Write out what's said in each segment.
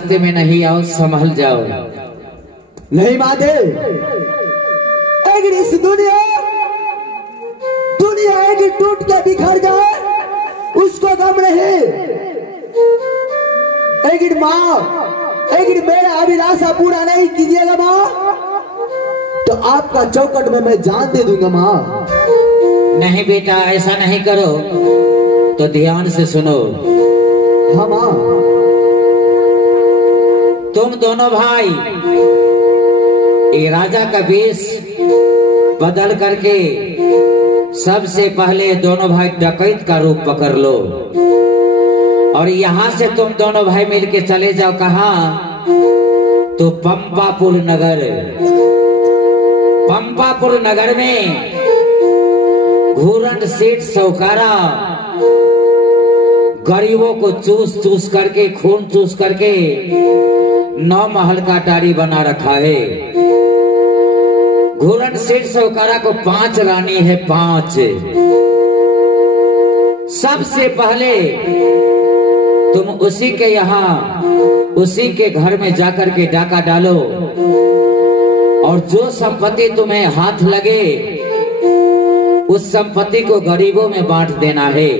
रास्ते में नहीं आओ, संभल जाओ। नहीं माते, इस दुनिया एक टूट के बिखर जाए उसको गम नहीं। एक माँ, एक मेरा अभिलाषा पूरा नहीं कीजिएगा माँ तो आपका चौकट में मैं जान दे दूंगा माँ। नहीं बेटा, ऐसा नहीं करो। तो ध्यान से सुनो। हाँ माँ। तुम दोनों भाई ये राजा का वेश बदल करके सबसे पहले दोनों भाई डकैत का रूप पकड़ लो और यहाँ से तुम दोनों भाई मिलके चले जाओ। कहाँ? तो पंपापुर नगर। पंपापुर नगर में घूरन सेठ सौकारा गरीबों को चूस चूस करके, खून चूस करके 9 महल का अटारी बना रखा है। घूरन सेठ सौकारा को 5 रानी है, 5। सबसे पहले तुम उसी के यहाँ, उसी के घर में जाकर के डाका डालो और जो संपत्ति तुम्हें हाथ लगे उस संपत्ति को गरीबों में बांट देना है।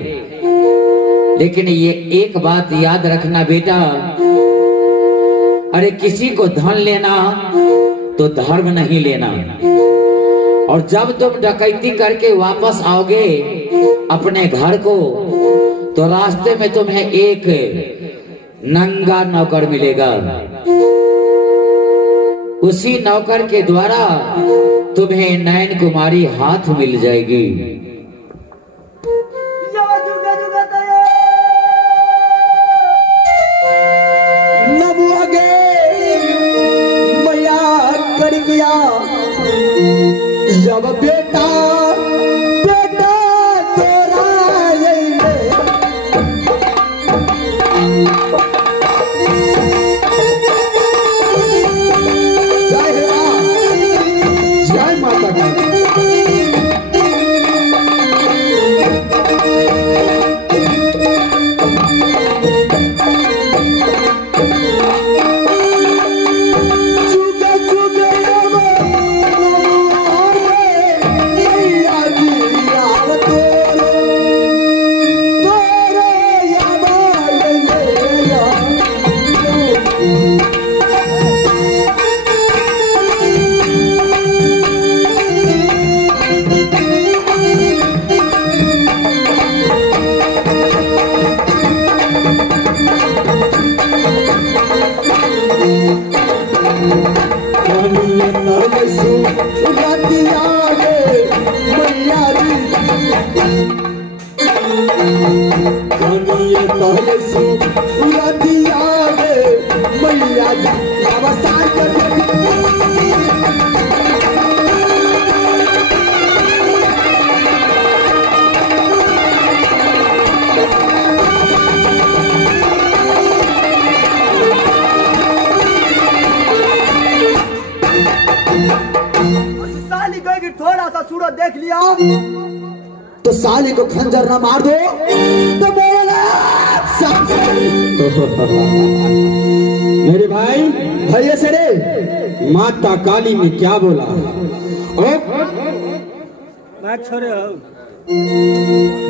लेकिन ये एक बात याद रखना बेटा, अरे किसी को धन लेना तो धर्म नहीं लेना। और जब तुम डकैती करके वापस आओगे अपने घर को तो रास्ते में तुम्हें एक नंगा नौकर मिलेगा। उसी नौकर के द्वारा तुम्हें नयन कुमारी हाथ मिल जाएगी। जब बेटा बेटा तेरा जय मां, जय माता दी। थोड़ा सा सूरत देख लिया तो साली को खंजर ना मार दो तो मेरे भाई भैया से रे माता काली ने क्या बोला? छोड़े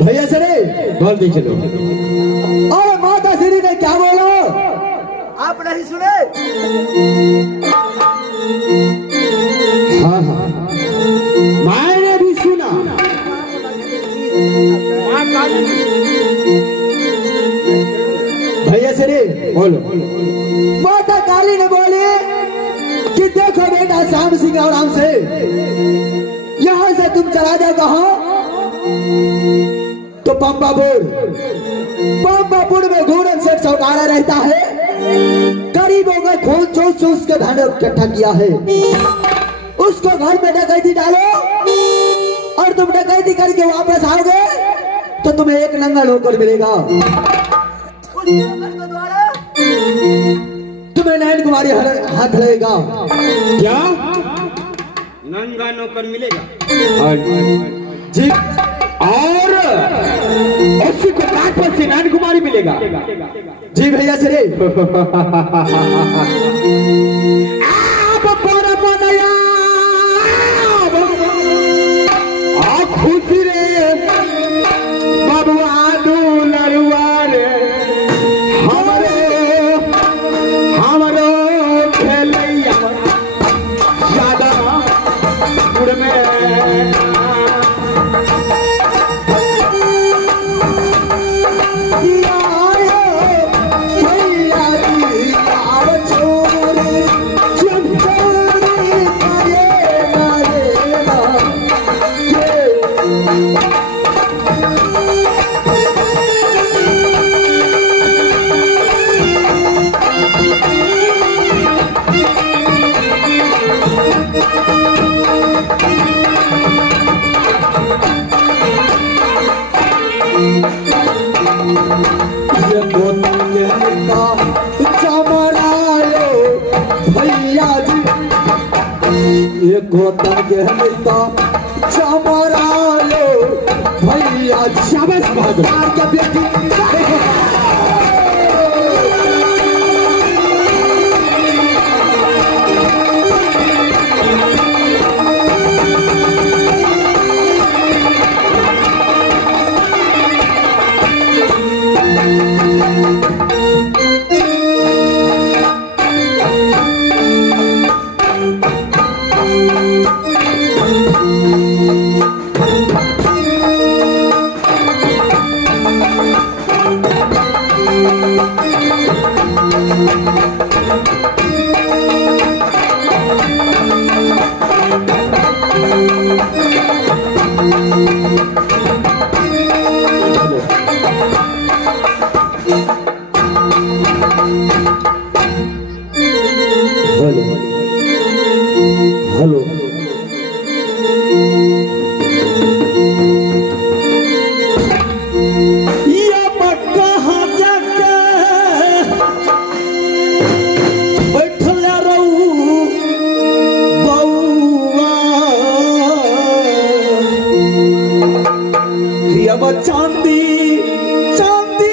भैया से रे बोल दी चलो। और माता श्री ने क्या बोला आप नहीं सुने? हाँ हाँ मैंने भी सुना। भैया से रे बोलो। माता काली ने बोले कि देखो बेटा श्याम सिंह और राम से यहाँ से तुम चला जाओ कहाँ तो पंपापुर में घूरन सेठ सौकारा रहता है। गरीबों का खून चूस चूस के धन इकट्ठा किया है। उसको घर में डकैती डालो और तुम डकैती करके वापस आओगे तो तुम्हें एक नंगा नौकर मिलेगा। उस नौकर के द्वारा तुम्हें नयन कुमारी हाथ लगेगा। क्या नंगा नौकर मिलेगा? जी। और उसी को काट पर सिनान कुमारी मिलेगा। जी भैया श्री खुशी रे बबुआ दू लड़ुआ रे हमरो खेलैया ज्यादा उड़ में गोतम के हमेशा चमरा लो भैया शाबाश बहादुर के बेटी हेलो ये कहाँ जाके बैठल रहू बउआ अब चांदी चांदी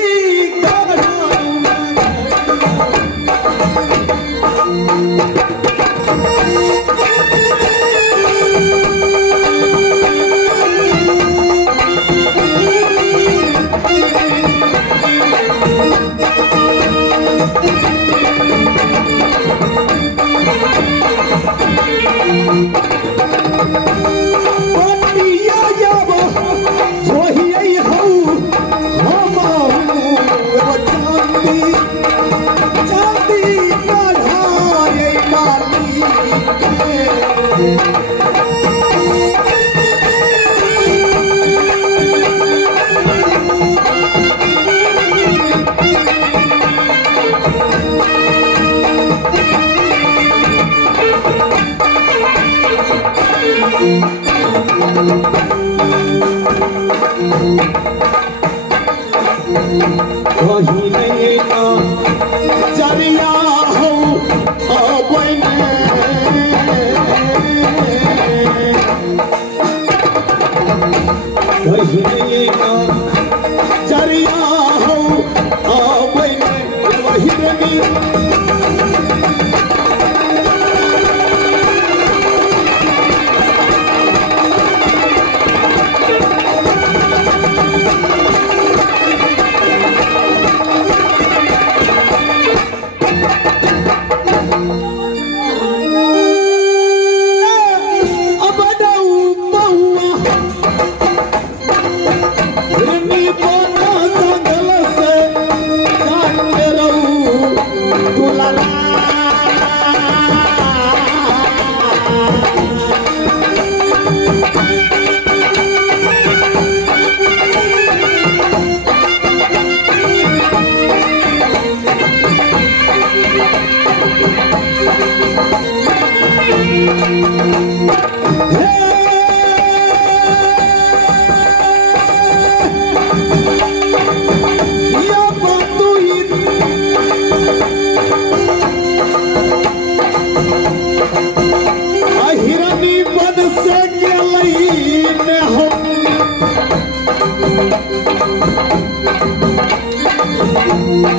कहीं नहीं ना जरिया हो कहीं नहीं ना जरिया हो वही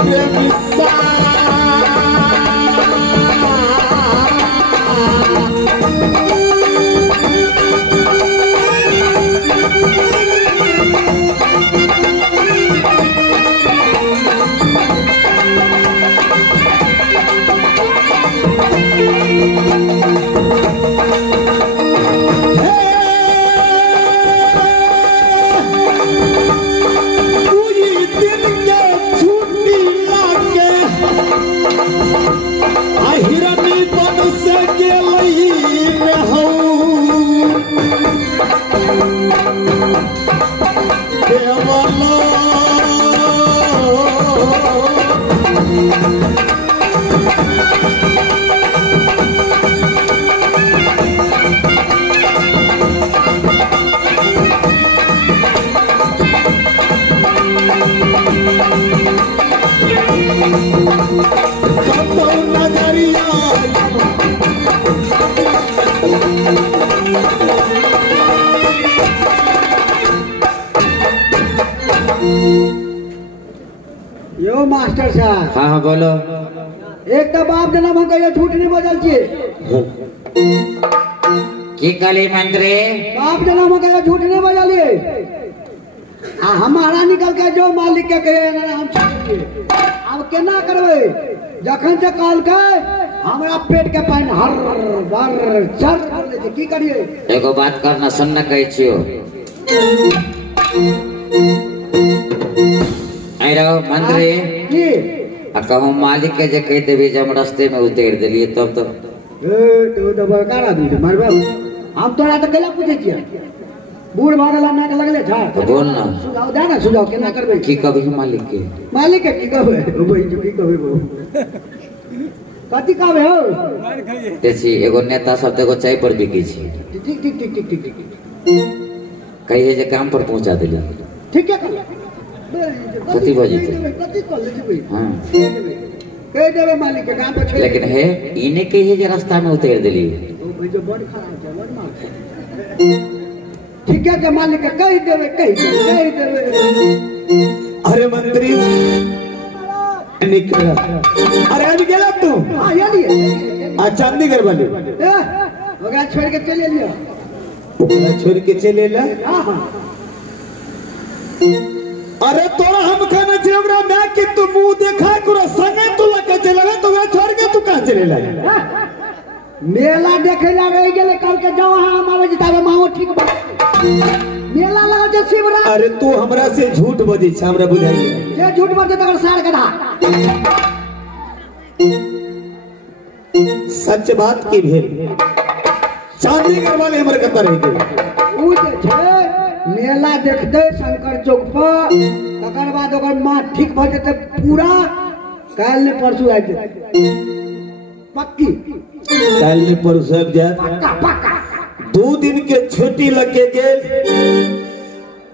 प्रेमी सा यो मास्टर साहब। हाँ हाँ बोलो। एक तो बाप जन्म कहियो झूठ नहीं बजल छिए। की कली मंत्री? बाप जन्म कहियो झूठ नहीं बजलिए। आ हमारा निकल के जो मालिक के कहे ना हम छोड़िए। अब केना करबे? जखन से कॉल के हमरा पेट के पानी हर बर चर बोले छै, की करिए? एगो बात करना सुनना कहै छियो। आई रहो मंत्री। की? आ कहूँ मालिक के जे कह देवी जब रास्ते में उतर दिलिए तब तो तो बड़का आदमी छै मारबे। हम तोरा तो कैला पूछे छियै? बूढ़ भागला नाक लगले था। तो बोल ना। सुझाव दे ना, सुझाव केना करबे? की कभी मालिक के? मालिक के की कहबे? ओबे जो की कहबे वो। कथी कहबे हो? देखी एगो नेता सब देखो चाय पर बिकी छी। ठीक ठीक ठीक ठीक ठीक। कहिए जे काम पर पहुंचा दिली। ठीक है कर। कथी बजे थे? कथी कर ले जेबै? हाँ। कह देबे मालिक के काम पर छोड़। लेकिन है इने कहिए जे रास्ता में उतर दिली। ओबे जो बड़ खराब छै, बड़ मार। ठीक है के मालिक के कह देबे। अरे मंत्री निकल। अरे आज गेला तू? हां ये लिए। आ चंडीगढ़ वाले ओकरा छोड़ के चले लियो। ओकरा छोड़ के चले ला। हां हां। अरे तोरा हम कहना चाहिए ओकरा मैं कि तू मुंह देखा करो संगे तू लगा चलेगा तो वे छोड़ के तू कहां चले ला? मेला देखे ला रह गेले कल के जाओ हां हमारे जिताबे माओ ठीक बा। मेला लगा जे शिवरा। अरे तू हमरा से झूठ बजी छ, हमरा बुझाइए। जे झूठ बोलते तकर सार गधा। सच बात की भेल चंडीगढ़ वाले हमर कत रह गए। उ जे छै मेला देखते शंकर चौक पर, तकर बाद ओकर मां ठीक भ जेते पूरा काल ने परसू आ जेते पक्की। काल ने परसू आ जाए पक्का पक्का। 2 दिन के छुट्टी लगे गेल।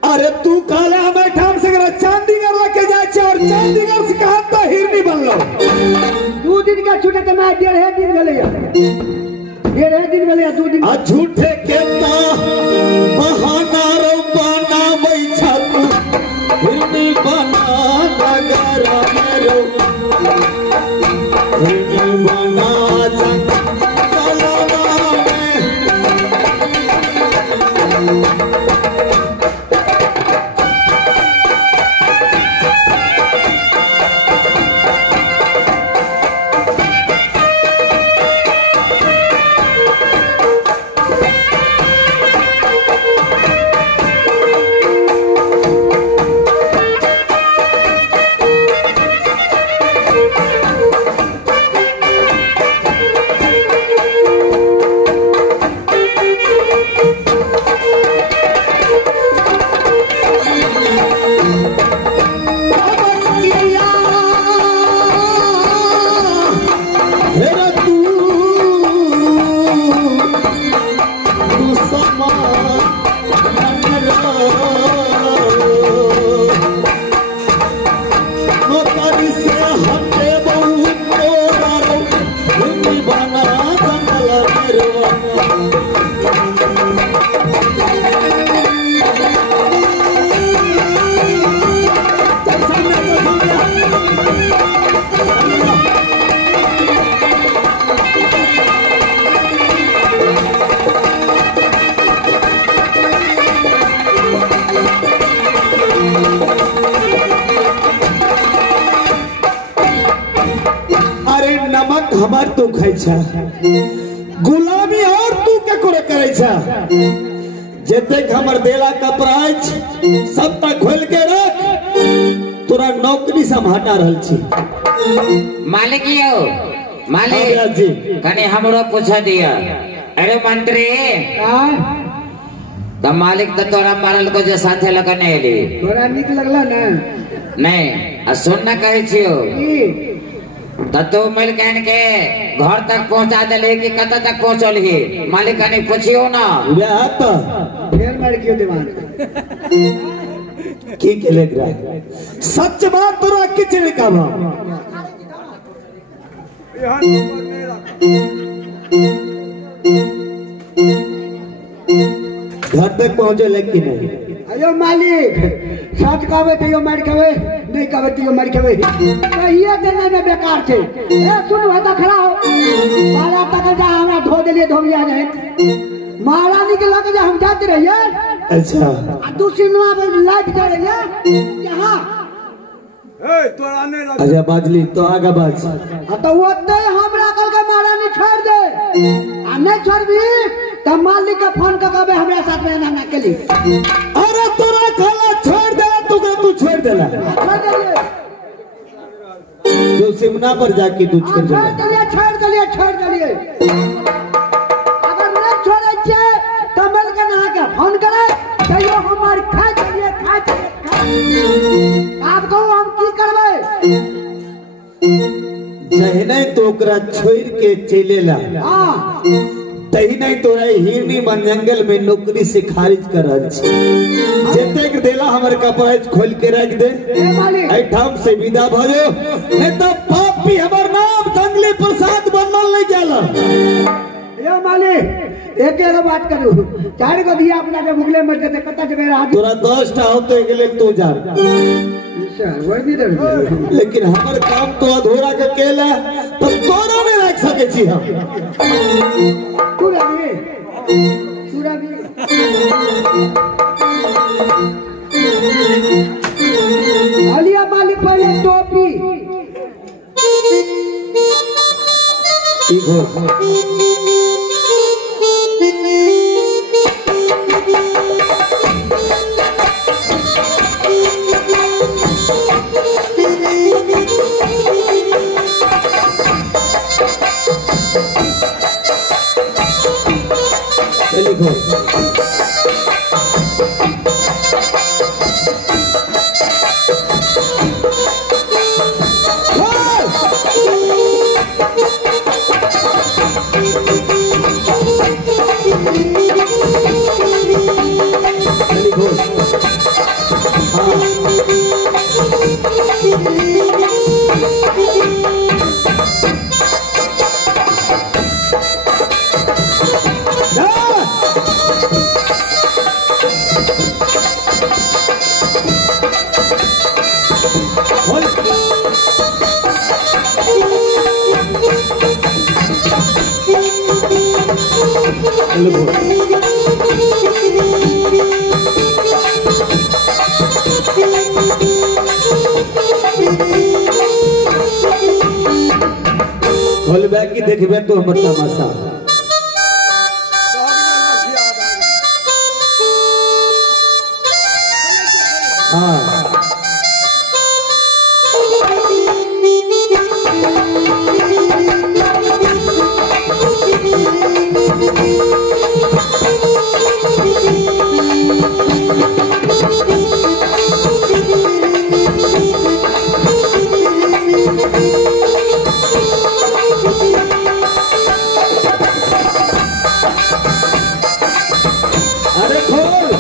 अरे तू काले हमें ठाम से करा चंडीगढ़ लेके जाए छ और चंडीगढ़ से कहां तो हिरनी बनलो। 2 दिन के छुट्टी त मैं 1.5 दिन भेले या। 1.5 दिन भेले या 2 दिन। आ झूठे केता बहाना रो बनाबै छ तू हिरनी बना नगर मेरो हिरनी बना हमार तू खाई छा गुलामी और तू के करे करे छा जते हमर देला कपड़ा सब तक खोल के रख तोरा नौकरी से हम हटा रहल छी। मालिक यो मालिक जी कने हमरो पूछा दिया। अरे मंत्री तो मालिक तो तोरा मारल को जो साथे लगने एली तोरा निक लगला ना नहीं आ सुन ना कहे छियो तो तू मिल के घर तक पहुंचा देले कि कत तक पहुंचल ही मालिक कने पूछियो ना या तो ढेर मार क्यों दीवान की के लग रहा है सच बात तोरा किचन का बा घर तक पहुंचे लेकिन नहीं। अयो मालिक सच कहबे तो मार कहबे नहीं कहबे तो मार कहबे कहिए देने में बेकार छे। ए सुन हता खड़ा हो मारा तक जा हमरा धो देलिए धोबिया ने महारानी के लगे हम जाते रहिए। अच्छा आ दूसरी नुआ पे लाइट कर रहिए यहां ए तोरा नहीं लग अच्छा बाजली तो आगे बाज तो ओते हमरा कल के महारानी छोड़ दे आ नहीं छोड़बी तो मालिक के फोन कर कहबे हमरा साथ में ना के लिए। अरे तोरा खाला छोड़ दे तू छोड़ देला तू सिमना पर जाके तू छोड़ देला छोड़ दलिए अगर नहीं छोड़े छे तो मिल के ना के फोन करे कहियो हमार खा चलिए आप को हम की करबे जहने तो ओकरा छोड़ के चलेला हां तही नहीं तोरा हिरनी मन जंगल में नौकरी से खारिज कर रहल छी जते के देला हमर कपड़ा खोल के रख दे ऐठाम से विदा भ जो नहीं तो पापी हमर नाम जंगली प्रसाद बनल नहीं जाला। ए मालिक एक एगो बात करू चार गो दिया अपना के भुगले मर देते कता के मेरा तोरा 10 टा होते के लेल तू जा लेकिन हमर काम तो अधूरा के केला तो तोरा नहीं रख सके छी हम पूरा भी आलिया मालिक पहले टोपी ठीक हो लिखो खोलबे की देखबे तो हमर तमाशा हाँ अरे खोल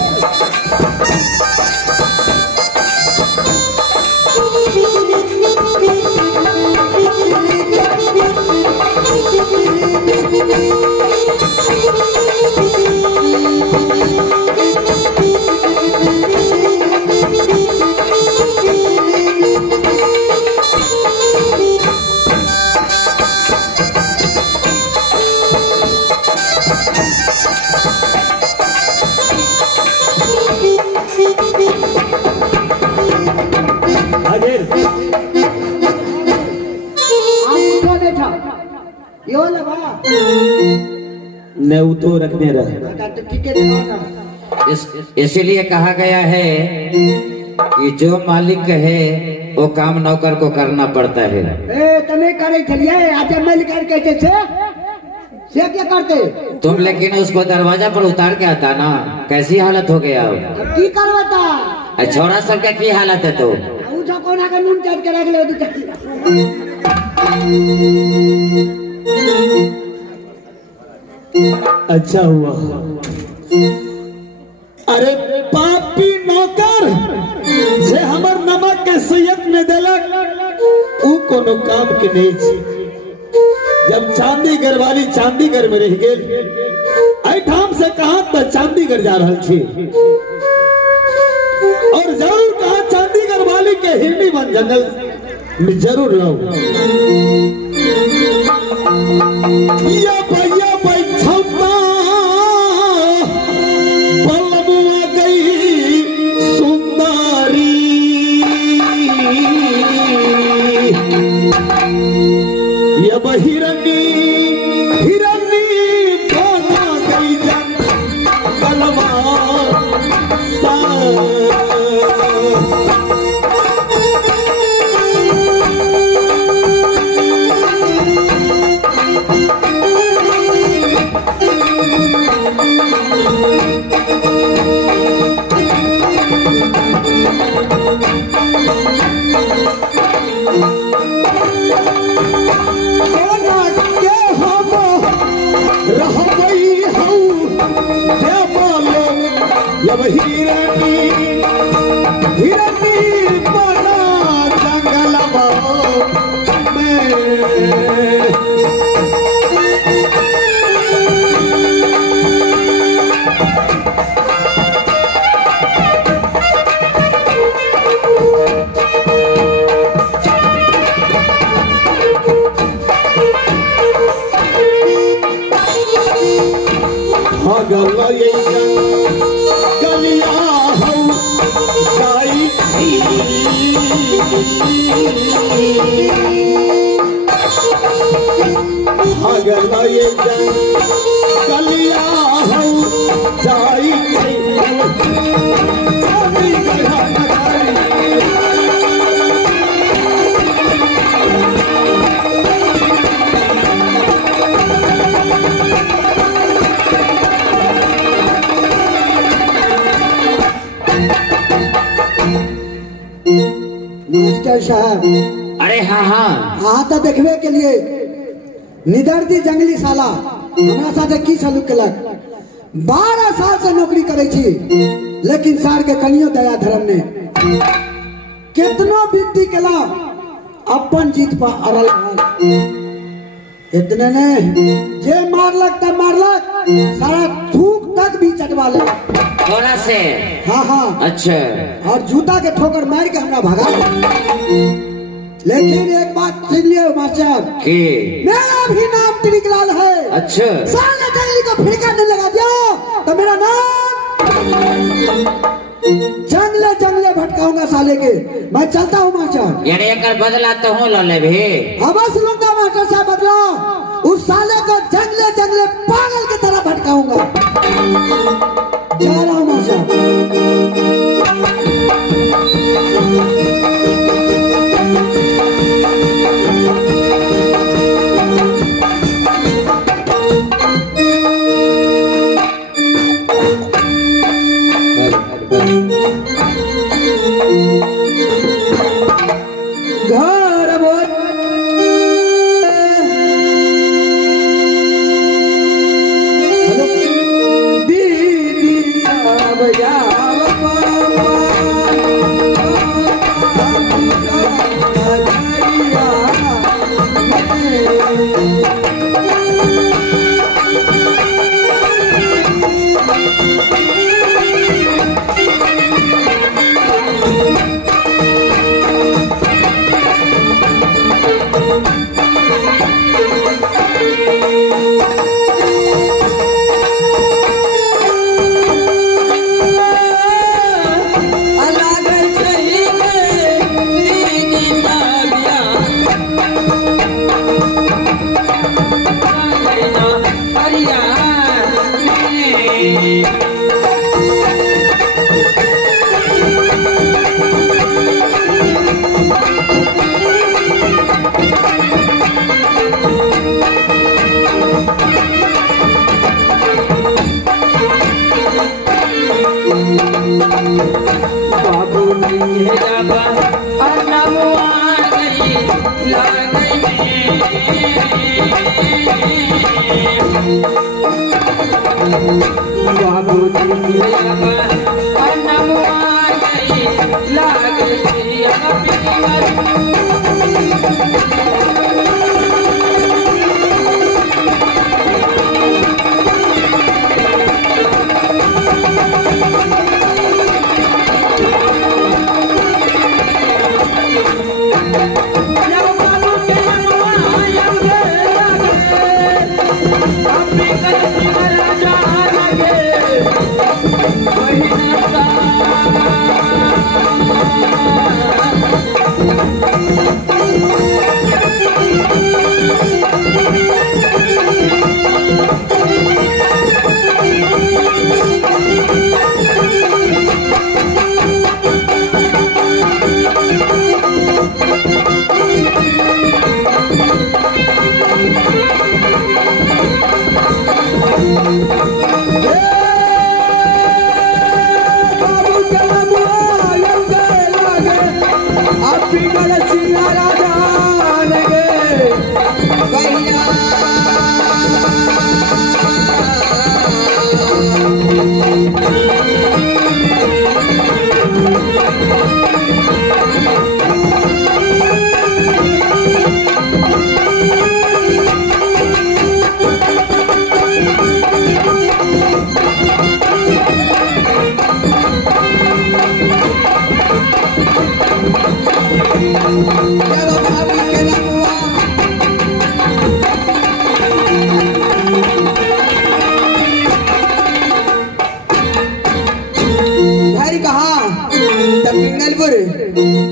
वो तो रखने रहा। इसीलिए कहा गया है कि जो मालिक है वो काम नौकर को करना पड़ता है। तने करे चलिए आज मैं लिखा कैसे से क्या करते तुम लेकिन उसको दरवाजा पर उतार के आता ना, कैसी हालत हो गया अब की करवाता छोरा सबका की हालत है तो उठा कोना का नून चाट के रख ले अच्छा हुआ। अरे पापी नौकर जे हमर नमक के सैयद में देलक ऊ कोनो काम के नहीं छी। जब चांदीगढ़ वाली चांदीगढ़ में रह गेल ठाम से कहा तो चांदीगढ़ जा रहा छी और जरूर कहा चांदीगढ़ वाली के हिरनी बन जंगल में जरूर लाओ। या भैया बैठा बलमुआ गई सुंदरी या हिरनी हिरनी बना गई जंगलवा हिरनी हिरनी बना जंगलवा में साहब अरे हाँ हाँ हाँ तो देखने के लिए निदर्दी जंगली साला हमारा साथ की सलूक केलक 12 साल से नौकरी करे छी लेकिन सार के कनियो दया धर्म ने कितनो विनती केला अपन जीत पर अड़ल इतने ने जे मारलक तब मारलक सारा थूक तक भी चटवा ले थोड़ा से हाँ हाँ अच्छा और जूता के ठोकर मार के हमरा भगा लेकिन एक बात सुन लियो मास्टर कि मेरा भी नाम त्रिकलाल है। अच्छा साले जंगली को फिरका नहीं लगा दिया तो मेरा नाम जंगले जंगले भटकाऊंगा साले के। मैं चलता हूँ मास्टर। यानी एक बदला तो हूँ ले भी अवश्य लूंगा मास्टर साहब बदला। उस साले को जंगले जंगले पागल की तरह भटकाऊंगा। जा रहा हूँ मास्टर। बाबू नहीं है जाबा अनमुआ गई लागई बाबू नहीं है जाबा अनमुआ गई लागई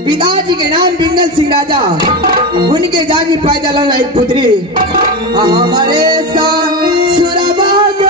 पिताजी के नाम पिंगल सिंह राजा, उनके जागी पैदा लाना एक पुत्री हमारे सुरबाग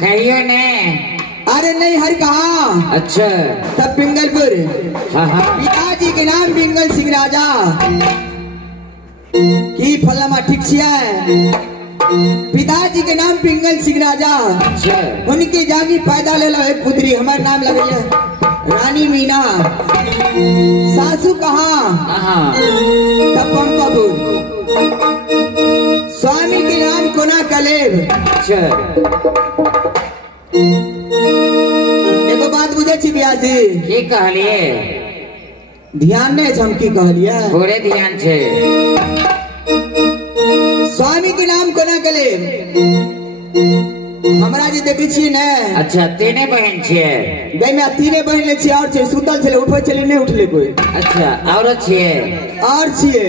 कहिए ने। अरे नहीं हर कहा। अच्छा तब पिंगलपुर। हाँ हाँ। पिताजी के नाम पिंगल सिंह राजा की फलमा ठीक है। पिताजी के नाम पिंगल सिंह राजा। अच्छा। उनकी जागी पैदा ले लो एक पुत्री हमार नाम लगे रानी मीना। सासू कहाँ? हाँ पंपापुर। स्वामी के नाम कोना कलेब। अच्छा एगो बात बुझे छी बिया जी, की कहलिए? ध्यान नहीं हम की कहलिए? पूरे ध्यान छे। स्वामी के नाम कोना कलेब। हमरा जी देखी छी ने। अच्छा तीने बहन छिए? गई में तीने बहन छी और छे, सुतल छले, उठे छले नहीं उठले कोई। अच्छा और छिए? और छिए।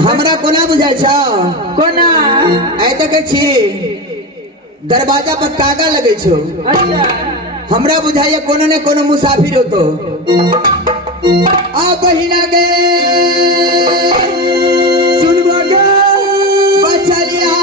हमरा कोना बुझाय छ? कोना? ऐ देखे छी दरवाजा पर कागा लगे छो। अच्छा हमरा बुझाइए कोनो ने कोनो मुसाफिर हो तो। आ बहिना गे सुनबो गे बचलिया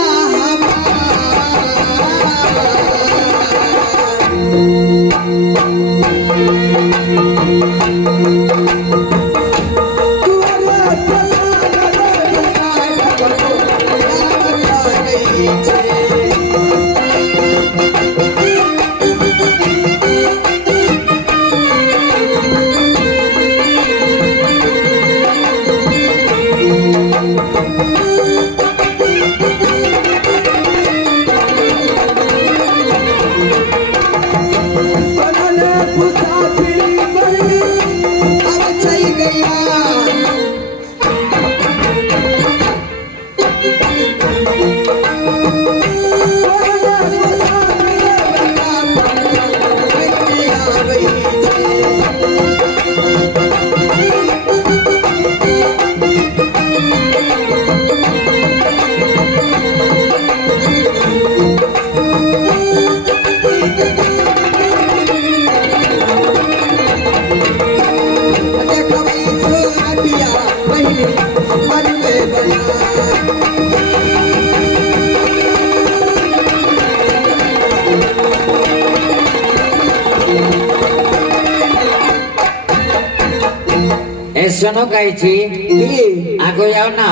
सुनो कही छी आगो जाओ ना।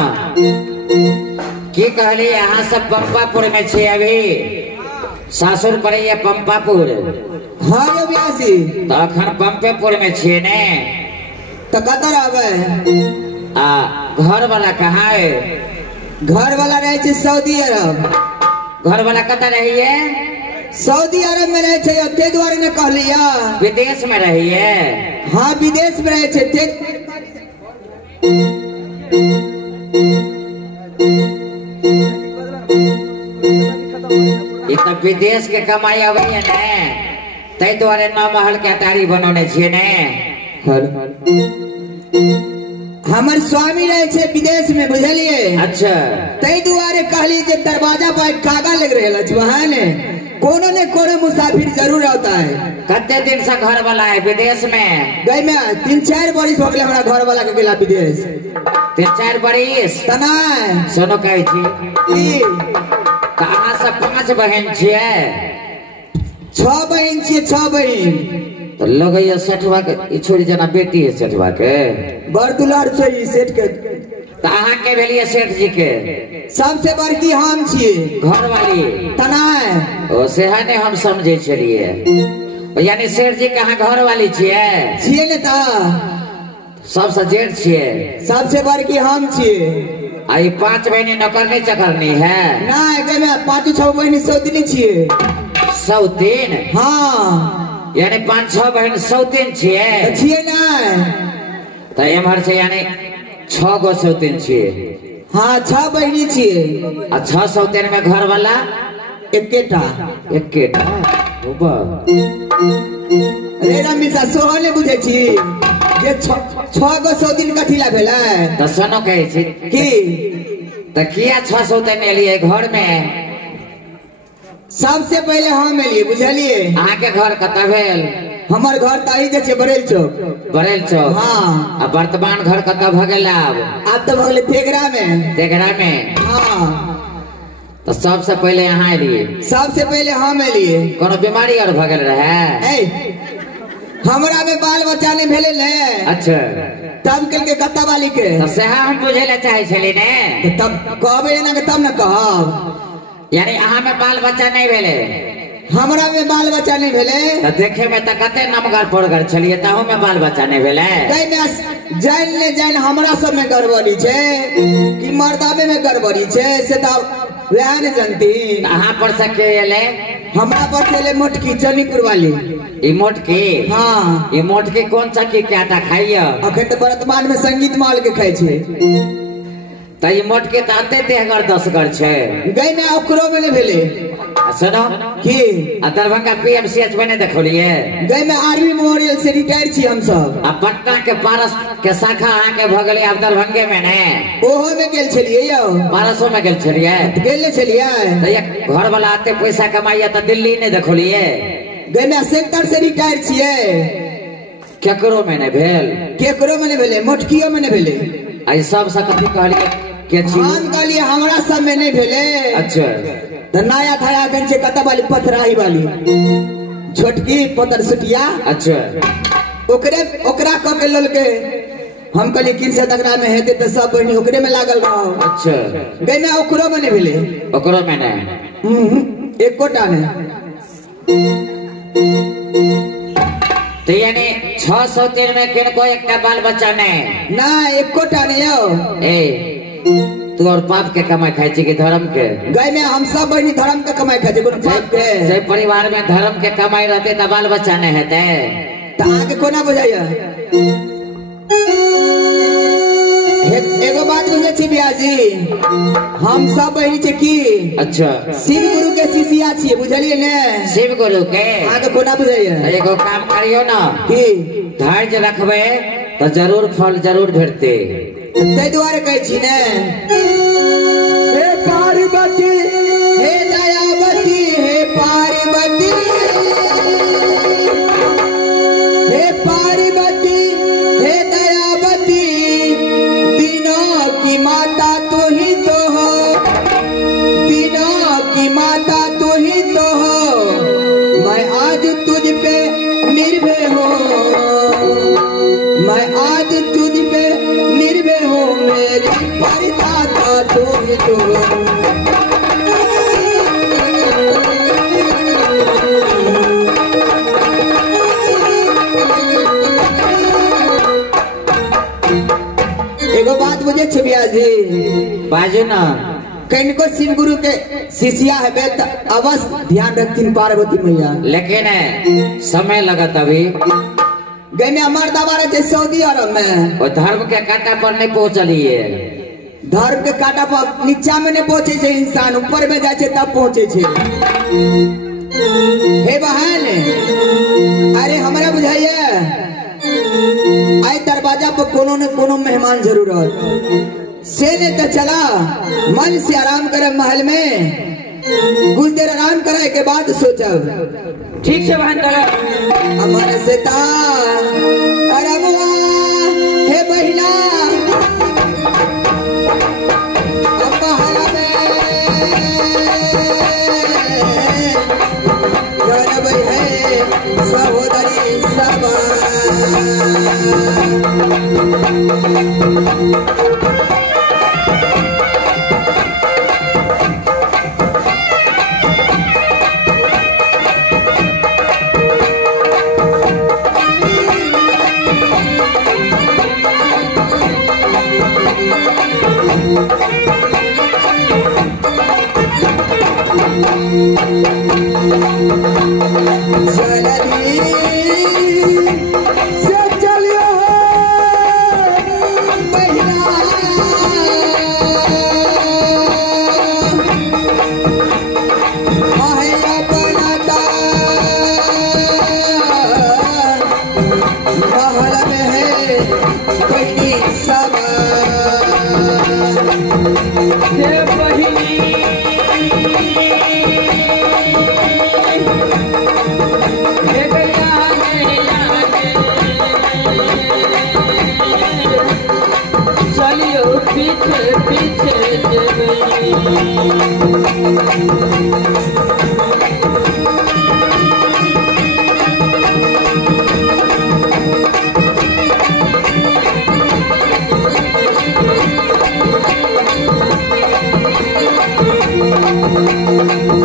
की कहली यहाँ सब पंपापुर में छे अभी? सासुर पड़े पंपापुर। हाँ यो ब्यासी तो अखन पंपेपुर में छे ने। तो कतर आवे? घर वाला कहाँ है? घर वाला रहे छे सऊदी अरब। घर वाला कतर रही है? सऊदी अरब में रहे छे, ते द्वारे ने कहलिया। विदेश में रही है? हाँ विदेश में रहे छे। ते तो विदेश के कमाई अबै है ने, तै द्वारे 9 महल के अटारी बनौने छिए ने। हमर स्वामी रहे छे विदेश में, बुझलिए? अच्छा तै दुआरे कहली जे दरवाजा पर कागा लग रहे छ, वहां ने कोनो ने कोनो मुसाफिर जरूर आता है। कते दिन से घर वाला है विदेश में? गई में 3-4 बरिस हो गए हमरा घर वाला के गेला विदेश। 3-4 बरिस? तना सुनो कही छी कहाँ से 5 बहन छिए? 6 बहन छिए। 6 बहन तो लोग ये सेठवा के छोड़ी जना बेटी है सेठवा के। बड़ दुलार छै ई सेठ के। तो अहाँ के भेलिए सेठ जी के? सबसे बड़की हम छिए। घर वाली तना ओ सेहा ने हम समझे छलिए। यानी सेठ जी कहाँ घर वाली छिए? छिए ने ता सबसे जेठ छिए। सबसे बड़की हम छिए। आई 5 बहनी नौकरनी चकरनी है ना? एके में 5-6 बहनी सौतनी छिए। सौतीन? हाँ यानी 5-6 बहन सौतीन छिए? छिए ना। तो एम्हर से यानी 6 गो सौतीन छिए। हाँ 6 बहनी छिए। 6 सौतीन में घर वाला एकेटा। एकेटा रे रमिसा सोहने बुझे छी जे 6 गो सौतीन कथी ला भेला? तो सुनो कहे छी की तो किया 6 सौतीन एलिए घर में? सबसे पहले हम एलिए, बुझलिए? अहाँ के घर कतऽ भेल? हमर घर ताही जे छै बरेल चौक। बरेल चौक? हाँ। अब वर्तमान घर कतऽ भ गेल? अब तो भगले तेघरा में। तेघरा में? हाँ। तो सबसे पहले यहाँ एलिए? सबसे पहले हम एलिए। कोनो बीमारी और भ गेल रहे? हमरा में बाल बच्चा नहीं भेले ने। अच्छा तब कल के कत्ता वाली के तो सेहा हम बुझे ले चाहे छली ने। तब कहबे ना के तब ना कहब। यानी अहाँ में बाल बच्चा नहीं भेले? हमरा में बाल बच्चा नहीं भेले। तो देखे में तो कते नमगर पड़गर छलिए ताहू में बाल बच्चा नहीं भेले। कई में जान ले जान हमरा सब में गड़बड़ी छे कि मर्दाबे में गड़बड़ी छे से तो वह नहीं जानती। कहाँ पर सके एले? हमरा पर चले मोटकी चनीपुर वाली। ई मोटकी? हाँ। ई मोटकी कौन सा की क्या था खाइए? अखन तो वर्तमान में संगीत माल के खाई छे। तो ये मोटकी तो आते थे अगर 10 घर छे। गई में ओकरो में नहीं भेले। सुनो की दरभंगा पीएमसीएच में नहीं देखलिए? गई में आर्मी मेमोरियल से रिटायर छी हम सब। अब पटना के पारस के शाखा आके भगले अब दरभंगे में ने ओहो में गेल छलिए यो। पारसों में गेल छलिए? गेल छलिए। तो एक घर वाला आते पैसा कमाइए तो दिल्ली नहीं देखलिए? गई में सेक्टर से रिटायर छिए। केकरो में नहीं भेल? केकरो में नहीं भेले, मोटकियो में नहीं भेले। आई सब सकती कहलिए के छी हम कहलिए हमरा सब में नहीं भेले। अच्छा तो नया थाया गन से कता वाली पथराही वाली छोटकी पतर सुटिया। अच्छा ओकरे ओकरा क के लल के हम कहलिए किन से तकरा में हेते तो सब बहनी ओकरे में लागल रहो। अच्छा गई में ओकरो में नहीं भेले। ओकरो में नहीं एक कोटा ने। तो यानी 603 में किनको एक का बाल बच्चा नहीं ना एक कोटा नहीं हो। ए तू और पाप के कमाई खाई छी कि धर्म के? गई में हम सब बहनी धर्म के कमाई खाई छी कोनो पाप के। से परिवार में धर्म के कमाई रहते तो बाल बच्चा नहीं हेते। तो आगे कोना बुझाइया। एगो बात बुझे छी बियाजी, हम सब बहनी छे की अच्छा शिव गुरु के शिष्या छिए बुझलिए ने? शिव गुरु के आगे कोना बुझाइया। एगो काम करियो ना की धैर्य रखबे तो जरूर फल जरूर भेटते। तै द्वारे कहै छी ने हे पार्वती हे दयावती हे पार्वती हे पार्वती हे दयावती तीनों की माता तू ही तो हो, तीनों की माता तू ही तो हो। मैं आज तुझ पे निर्भय हूँ, मैं आज तुझ पे निर्भय हूँ, मेरी परिदाता तू ही तो हो। एगो बात बुझे छे बियाजी, बाजू ना कनको शिव गुरु के शिष्या है तो अवश्य ध्यान रखती पार्वती मैया। लेकिन समय लगत अभी गई में हमार दबारे थे सऊदी अरब में। वो धर्म के कांटा पर नहीं पहुंचलिए। धर्म के कांटा पर नीचा में नहीं पहुंचे छे इंसान, ऊपर में जाए छे तब पहुंचे छे। हे बहन अरे हमरा बुझाइए आई दरवाजा पर कोनो न कोनो मेहमान जरूर रह से ने तो चला मन से आराम करे महल में, कुछ देर आराम करे के बाद सोचब। ठीक से बहन करा हमारे सेता अरे बुआ हे बहिना अब हला में भाई है सहोदरी सब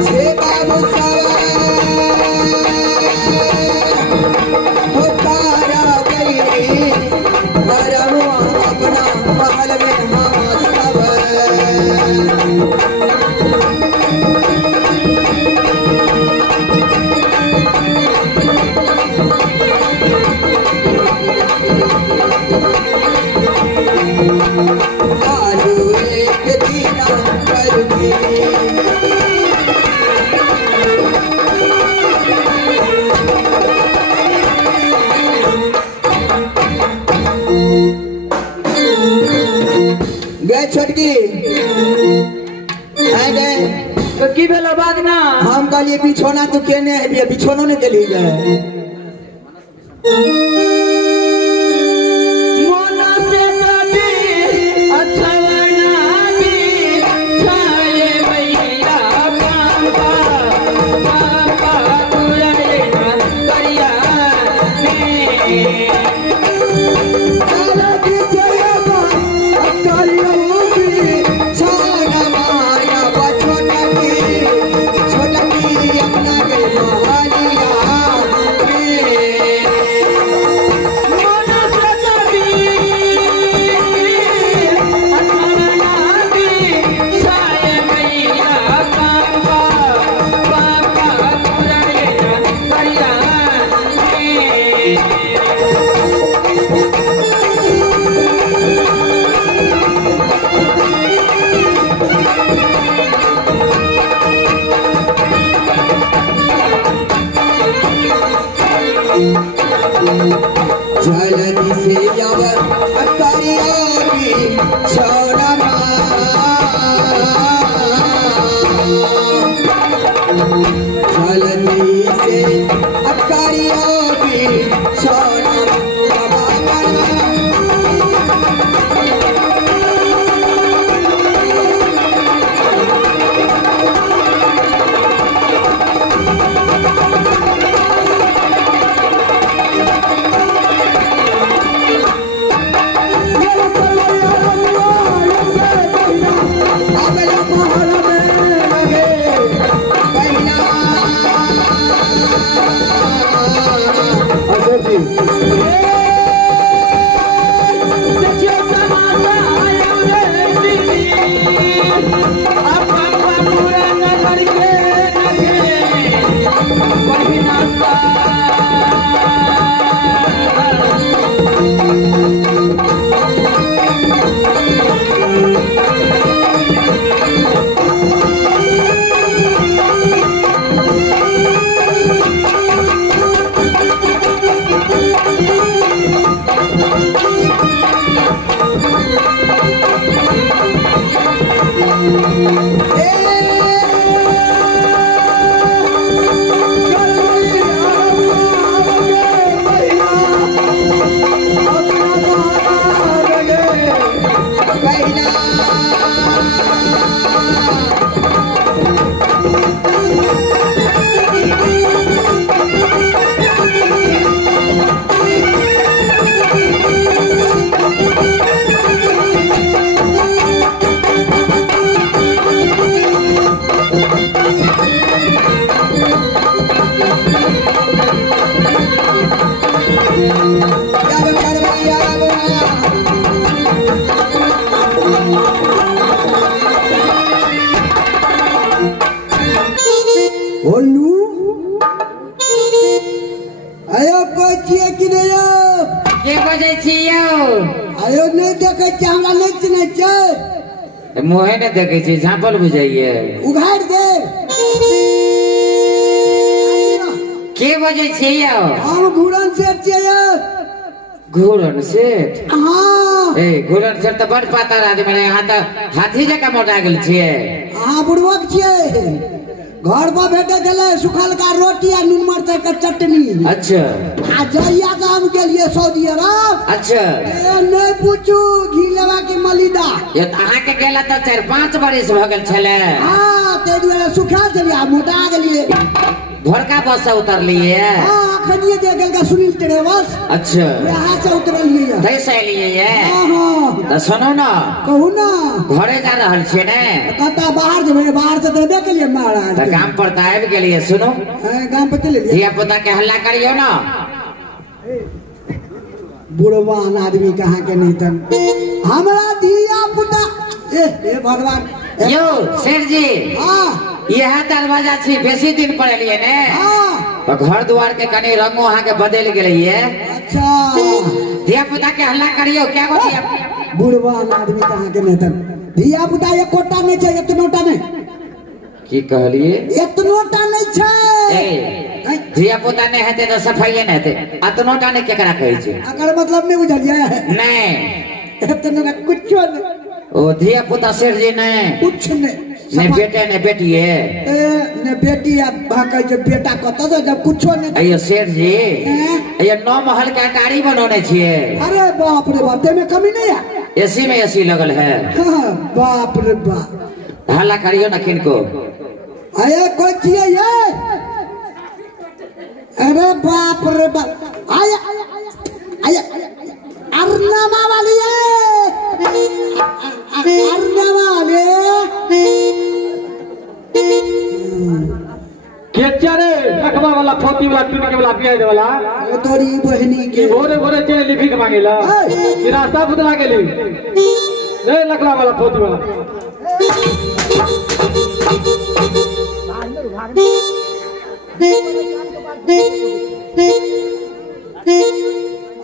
से बाबू सावा बगल में हम सब आलू एक दीना करूंगी गए छोटकी तो की भेलो बात ना हम कहलिए बिछौना तो केने है बिछौनो ने के लिए जाए मोना से कभी अच्छा बना भी छाए भैया पापा पापा तुझे करिया जल्दी से अब अतरिया की छोड़ा जल्दी से अतरिया की छोड़ा आयो कोचिए कि नहीं हो के बजे छियो आयो नहीं देखे छी हमरा नहीं चिन्हे छ मोहे ने देखे छी झापल बुझाइए उघाड़ दे के बजे छियो हम घूरन सेठ छियै घूरन सेठ हां ए घूरन सेठ तो बड़ पातर आदमी है यहाँ तो हाथी जका मोटा गेल छियै हां बुढ़वक छियै घर पर भेटे गेले सुखल का रोटी आ नून मरचाई का चटनी अच्छा आ जइया काम के लिए सऊदी अरब अच्छा ए नहीं पूछू घी लेवा के मलिदा ये अहाँ के गेला तो 4-5 बरिस भ गेल छले हां ते दुआरे सुखा चलिया मोटा गेलिए भोरका बस से उतरलिए हां अखनिए जे गेल का सुनील ट्रेवल्स अच्छा यहां से उतरलिए कैसे एलिए ये हां हां तो सुनो ना कहू ना घरे जा रहल छियै ने कता बाहर जेबै बाहर से देबे के लिए महाराज तो काम पर तो आबि गेलिए सुनो गांव पे चले धिया पुता के हल्ला करियो ना बुढ़वान आदमी कहाँ के नहीं तन हमारा धिया पुता ए भगवान यो सेठ जी हाँ यह दरवाजा छी बेसी दिन पड़लिए ने हाँ तो घर द्वार के कनी रंगो अहाँ के बदल गेलिए। अच्छा धिया पुता के हल्ला करियो क्या को दिया बुढ़वान आदमी कहाँ के नहीं तन धिया पुता ये कोटा में चाहिए इतनोटा में की कहलिए इतनोटा नहीं चाहिए धिया पुता ने हेते तो सफाई ने हेते अतनोटा ने केकरा कहै छै अगर मतलब नहीं बुझलिए नहीं इतना कुछ नहीं ओ धिया पुता सेठ जी ने कुछ नहीं ने बेटे ने बेटी है ने बेटी अब भाकै जे बेटा कत से जब कुछो नहीं अयो सेठ जी ये 9 महल के अटारी बनौने छिए। अरे बाप रे बाप में कमी नहीं है एसी में एसी लगल है। हाँ, बाप रे बाप हल्ला करियो ना किनको अरे कोई चाहिए ये अरे बाप रे बाप आया आया अर्नमा वाली है अर्नमा वाली क्या रे रखवा वाला फोती वाला टूट के वाला पियाज वाला तोरी बहनी के भोरे भोरे चले लिखी के मांगेला कि रास्ता बदला गेली ए लकड़ा वाला फोती वाला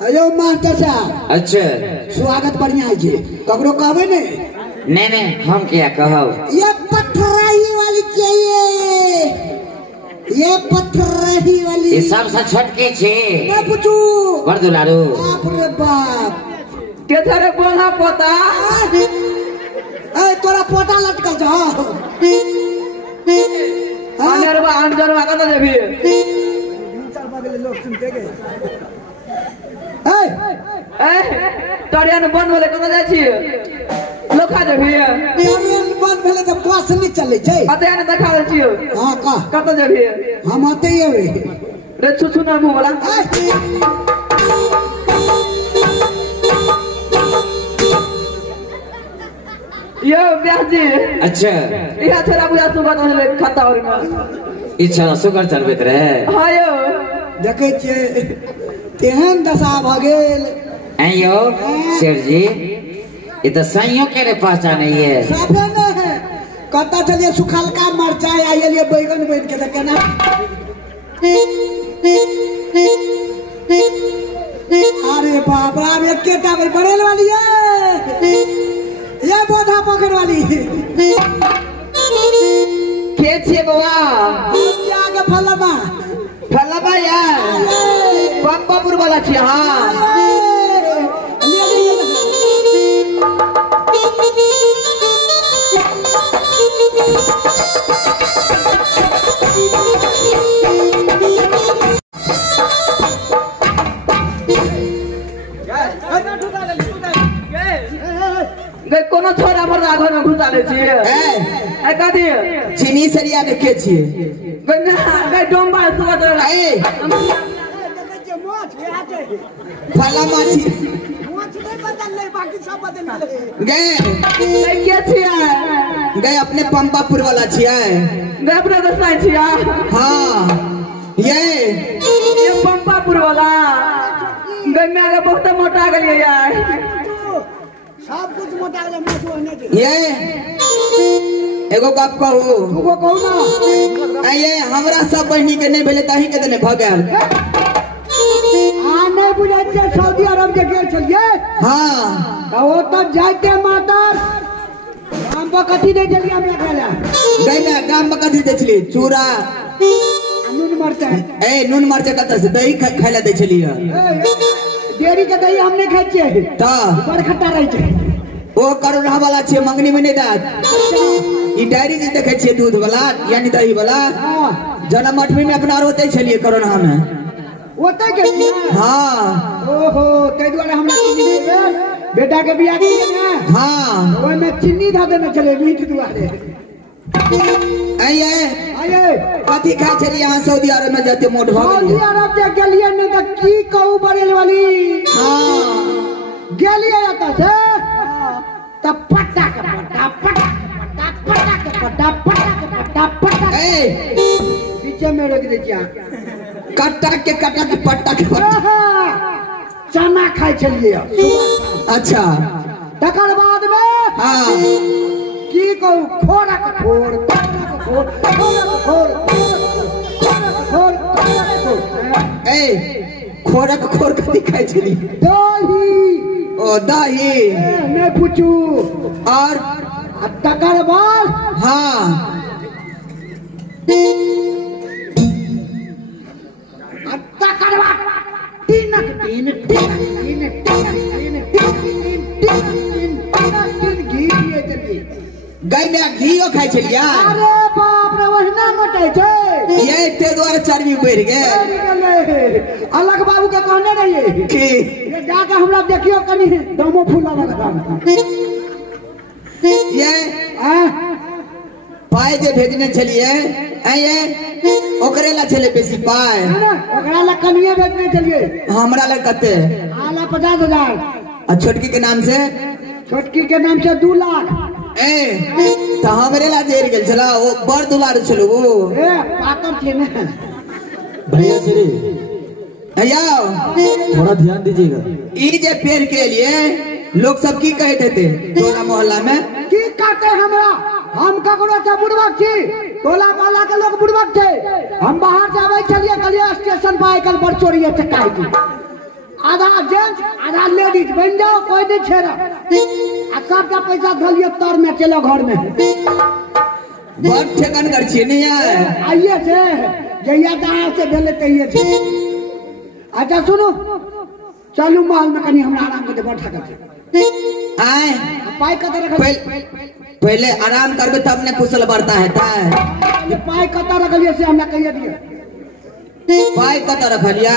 अयो मास्टर साहब अच्छा स्वागत बढ़िया है जी ककरो कहबे ने नहीं हम क्या कहब ये पथराई वाली चाहिए ये पथराई वाली ये सबसे छोटकी छे मैं पूछू बड़ दुलारू बाप रे बाप के थारे बोला पोता ए तोरा पोटा लटकल छ अंजरवा कत जेबी ए तरियान बन होले कत जाय छी लोखा जेबी ट्रेन बंद भेले त बस नहीं चले छै अते ने देखा दे छी हां का कत जेबी हम आते येवे रे छुछु ना मुंह वाला यो ब्याह जी अच्छा इहा छोरा बुझा तू बात होले खाता और में इच्छा सुगर चलबैत रहे हां यो देखे छिए तेहन दशा भ गेल आइयो सेठ जी ये तो सइयों के रे पहचान है साफे न है कहता चलिए सुखलका मरचाई आइए लिए बैगन बैठ के देखे ना अरे बाप रे अब एक केटा भाई बड़ेल वाली है ये बोधा पकड़ वाली के छिए बवा क्या के फलमा फलबा यार पंपापुर वाला छी हां कोनो छोरा पर घर में घुसा ले छी ए कथी चीनी सरिया देखे छिए गन्ना गई डोंबा सुबह ए फलमा छी गए के छिए गए अपने पंपापुर वाला छिए गए अपने दसाई छिए हां ये पंपापुर वाला गन्ना के बहुत मोटा गलिए यार सब कुछ मोटा गेल ये एगो गप कहू तू कहू ना ये हमरा सब बहिनी के नहीं भेले तही के देने भगल आ नहीं बुझे जे सऊदी अरब के गेल छलिए हां तो वो तो जाते मातर गाम पर कथी दे देलिए हमरा खाला गई ना गाम में कथी दे छली चूरा नून मरचा ए नून मरचा कत से दही खाइला दे छली डेरी के दही हमने खाइ छिए त बड़ खट्टा रही छै ओ करोड़ा वाला छे मंगनी में नहीं दात ई डायरी जे देखे छे दूध वाला यानी दही वाला जन्म 8वीं में अपना रोते छलिए कोरोना में ओते के हां ओहो ते द्वारा हमरा चीनी नहीं भेल बेटा के बियाह किए ना हां ओय में चीनी धा देने चले मीठ दुआरे आइए कथी खाइ छलिए यहां सऊदी अरब में जाते मोट भ गेलिए सऊदी अरब जे गेलिए ने त की कहू बरेल वाली हां गेलिए एत से त पटा के पटा पटा पटा के पटा पटा पटा ए बीच में रख दे क्या कटा के पटा के पटा चना खाई चलिए सुबह। अच्छा तकर बाद में हाँ की कहूँ खोरक खोर खोर खोरक खोर खोर खोर ए खोरक खोर कथी खाई चली दही ओ दही मैं पूछू और तकर बाद हाँ तकर बाद तीनक तीन तीनक तीन तीनक तीन तीनक तीन घी दिए चलिए गाय में घीओ खाई चलिया अरे बाप रे वहिना मोटे छे ये ते द्वारा चर्बी बढ़ गए अलग बाबू के कहने रहिए कि ये जाके हमरा देखियो कनी दमो फूला लगा ये पाए जे भेजने चलिए ये ओकरे ला चले बेसी पाए ओकरा ला कनिए भेजने चलिए हमरा ला कते आला 50,000 और छोटकी के नाम से छोटकी के नाम से 2 लाख ए तो हमरे ला जेर गेल चला वो बड़ दुलार चलो वो ए पाकर थे ना भैया श्री भैया थोड़ा ध्यान दीजिएगा ई जे पेड़ के लिए लोग सब की कहते थे टोला मोहल्ला में की कहते हमरा हम ककरो से बुड़बक छी टोला मोहल्ला के लोग बुड़बक थे हम बाहर से आवे चलिए कलिया स्टेशन पर आइकल बड़ चोरी है चकाई की आधा जेंट्स आधा लेडीज बन जाओ कोई नहीं छेड़ा आ सबका पैसा धलिए तर में चलो घर में बड़ ठेकन कर छी नहीं है आइए से जइया दार से भेले तइए से अच्छा सुनो चलू महल में कनी हमरा आराम करते बैठा करते आए पाई कतर रख पहले आराम करबे तब ने कुशल बढ़ता है ता ये पाई कतर रखलिए से हमरा कहिए दिए पाई कत रखलिया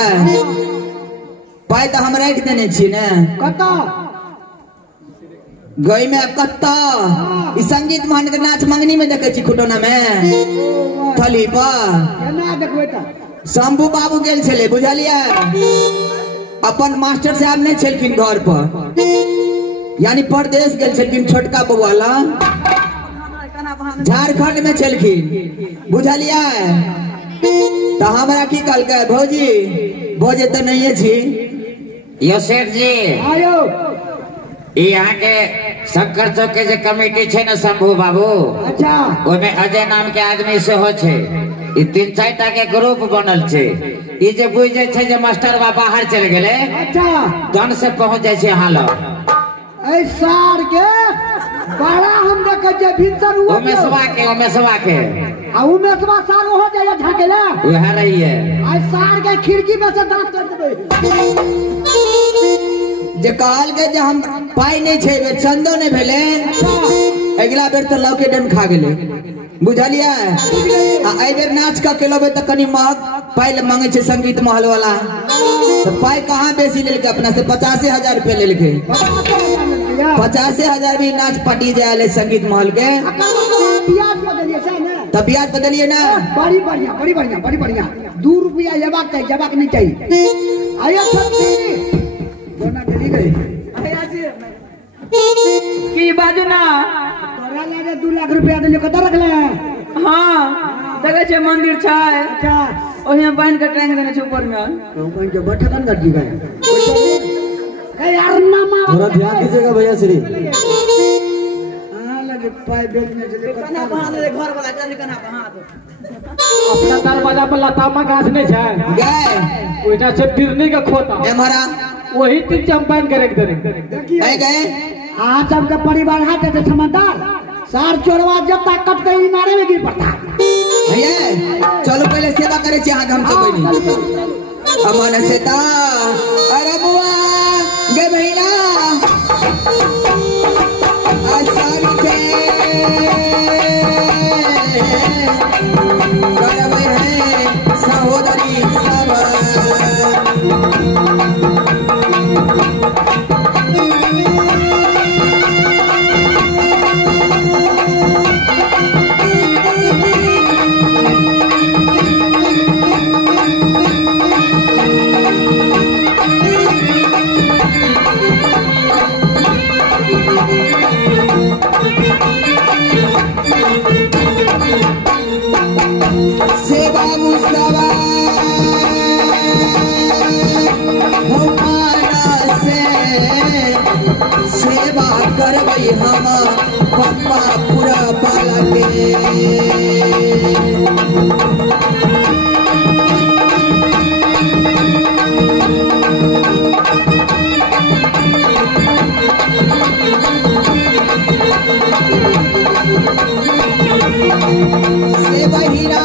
पाई तो हम रख देने छी ने कता गई में कत्ता ई संगीत मान के नाच मंगनी में देखे छी खुटोना में थली पर केना देखबै त शंभू बाबू गेल छले बुझलिया अपन मास्टर साहब नहीं छलखिन घर पर यानी परदेश गेल छलखिन छोटका बउवाला झारखंड में छलखिन बुझलिया तो हमरा की कहलकै भौजी भौजे तो नहीं छी यो सेठ जी आयो यहाँ के शंकर चौक के जे कमेटी छे न शंभू बाबू अच्छा ओमे अजय नाम के आदमी से हो छे ई 3-4 टा के ग्रुप बनल छे ई जे बुझ जाय छे जे मास्टर बा बाहर चल गेले अच्छा तन से पहुंच जाय छे यहाँ लो ए सार के बड़ा हम देखे जे भीतर हुआ उमेशवा के आ उमेशवा सार हो जाए झाकेला वह रही है आ सार के खिड़की में से दांत कर देबे जे कहल के जे हम पाई नहीं छे बे चंदो नहीं भेले अगला बेर तो लौके डन खा गेले बुझलिया आ ए बेर नाच का केलबे त कनी महग पाई मांगे छे संगीत महल वाला तो पाई कहां बेसी लेलके अपना से 85,000 रुपया लेलके 85,000 भी नाच पार्टी जाले संगीत महल के ब्याज बदलिए से ना तब ब्याज बदलिए ना बड़ी बढ़िया 2 रुपया जबाक नहीं चाहिए आया छत्ती दोना चली गई की बाजू ना तोरा लागे 2 लाख रुपया देलियो कत रखले हाँ देखे छे मंदिर छै अच्छा ओहिमे बांध के टांग देने छै ऊपर में तो कहीं के बैठकन कर दी गए कहीं यार ना मार थोड़ा ध्यान दीजिएगा भैया श्री हां लगे पाई बेचने चले कना बहाने रे घर वाला जाने कना कहां अपना दरवाजा पर लतामा गाछ नहीं है गए ओइटा से बिरनी के खोता ए मारा वही 3 चंपाइन के रख देने देखिए ए गए आज सबका परिवार हाथ है समझदार सार चोरवा जब तक कट के नारे में गिर पड़ता भैया चलो पहले सेवा करे छी हाथ हम सब कोई नहीं अमन सेता अरे बुआ गे भैया आसारी के करवे है सहोदरी सब सेवा मुस्तवा हमारा करबई हम पप्पा पूरा बाला के से बहिरा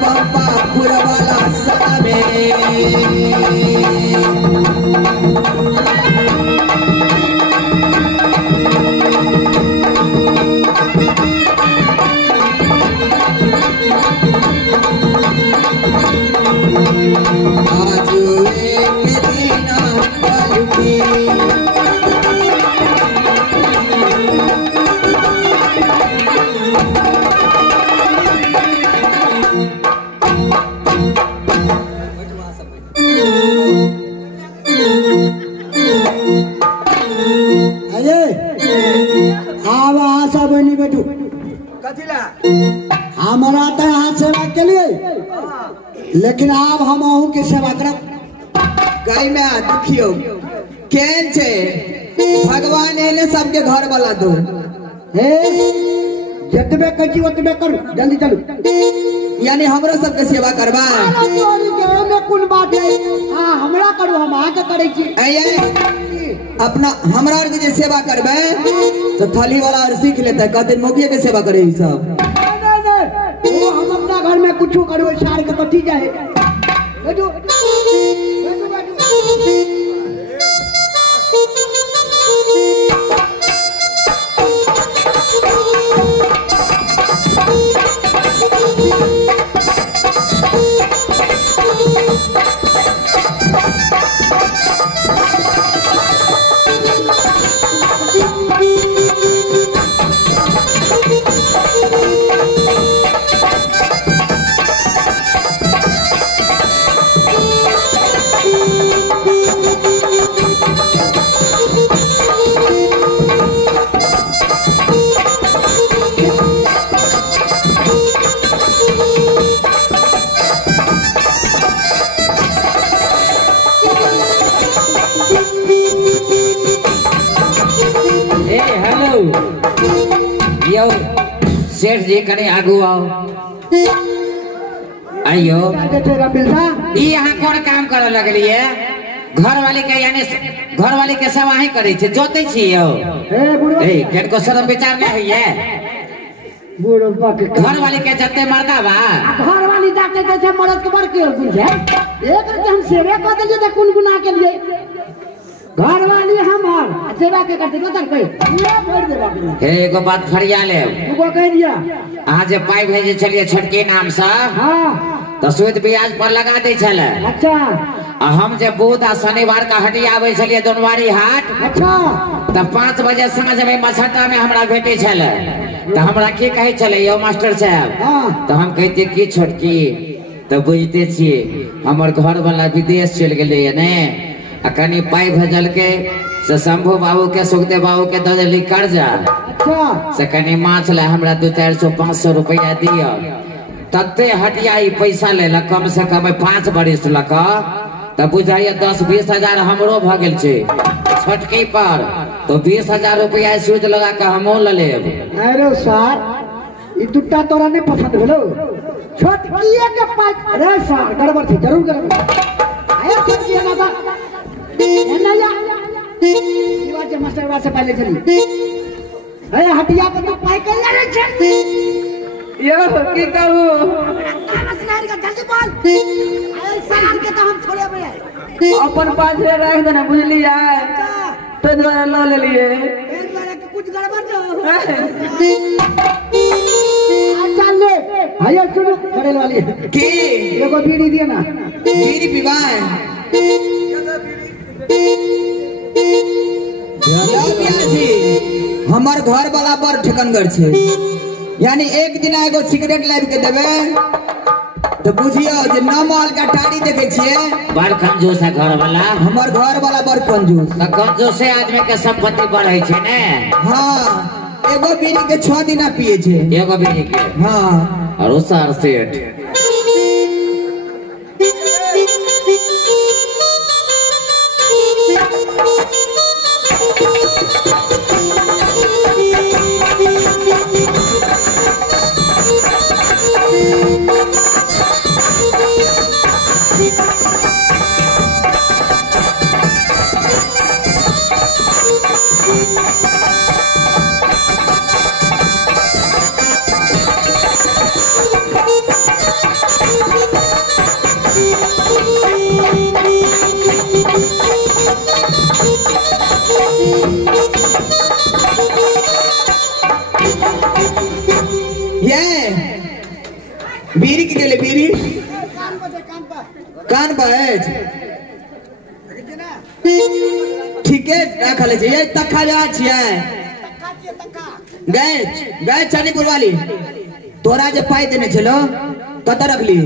पप्पा पूरा वाला समे आज एक दिन पलटी हमारा तो यहाँ सेवा के लिए लेकिन आप हम अहू के सेवा करब कई में दुखियो केन छे भगवान एले सबके घर वाला दो हे जतबे कची ओतबे करू जल्दी चलू यानी हमरो सबके सेवा करबा में कुल बात है हां हमरा करू हम आके करे छी अपना हमरा और के सेवा करबे तो थाली वाला और सीख लेता है कहते मोगिए के सेवा करे सब वो हम अपना घर में कुछ करो सार के पति जाए बैठो सेठ जी कने आगू आओ आइयो यहाँ कौन काम करे लगली है घर वाली के यानी घर वाली के सेवा ही करे छे जोते छियो ए केन को शर्म विचार नहीं है घर वाली के जते मर्दा बा घर वाली जाके जैसे मर्द के बर के बुझे एक के हम सेवा कर दे जे कुन गुनाह के लिए घर वाली हमार सेवा के करते तो कोई ये भर दे बाबू हे एगो बात फरिया ले तू कह दिया आज पाई भेजे चलिए छटके नाम से हां तो सूद ब्याज पर लगा दे छले अच्छा हम जब बुध आ शनिवार का हटिया आवे छलिए दोनवारी हाट अच्छा तब 5 बजे सांझ में मछटा में हमरा भेटे छले तो हमरा के कहे चले यो मास्टर साहब हां तो हम कहते की छोटकी तो बुझते छिए हमर घर वाला विदेश चल गेले ने आ कनी पाई भेजल के से शंभू बाबू के सुखदेव बाबू के दे देली कर्जा अच्छा से कनी माछ ले हमरा 200-400-500 रुपया दियो तते हटिया ई पैसा ले ल कम से कम 5 बरिस लक तब बुझाइए 10-20 हजार हमरो भ गेल छे छटकी पर तो 20,000 रुपया सूद लगा के हमो ल लेब अरे सर ई दुट्टा तोरा नहीं पसंद भेलो छोटकिए के पास अरे सर गड़बड़ थी जरूर गड़बड़ आया छोटकिए ना नया शिवाजी मास्टर बात से पहले चली अरे हटिया पे तो पाई कर ले छे यो की कहू मसला का जल्दी बोल अरे साल के तो हम छोड़े बे अपन पाछे रख देना बुझलिए तो द्वारा लो ले लिए एक बार के कुछ गड़बड़ न चल ले भैया सुनो बड़े वाली की एगो बीड़ी दिए ना बीड़ी पीवाए हमार घर वाला पर ठिकनगर छे यानी एक दिन एगो सिगरेट लाइव के देबे तो बुझियो जे नमल का टाड़ी देखे छिए बड़ कंजूस है घर वाला हमार घर वाला बड़ कंजूस तो कंजूस से आदमी के संपत्ति बढ़े छे ने हां एगो बीड़ी के 6 दिन पिए छे एगो बीड़ी के हां और उसार सेठ कान बाज ठीक है रखल छै ये तखा जा छियै गए चनीपुर वाली तोरा जे पाई देने छलो कत रखली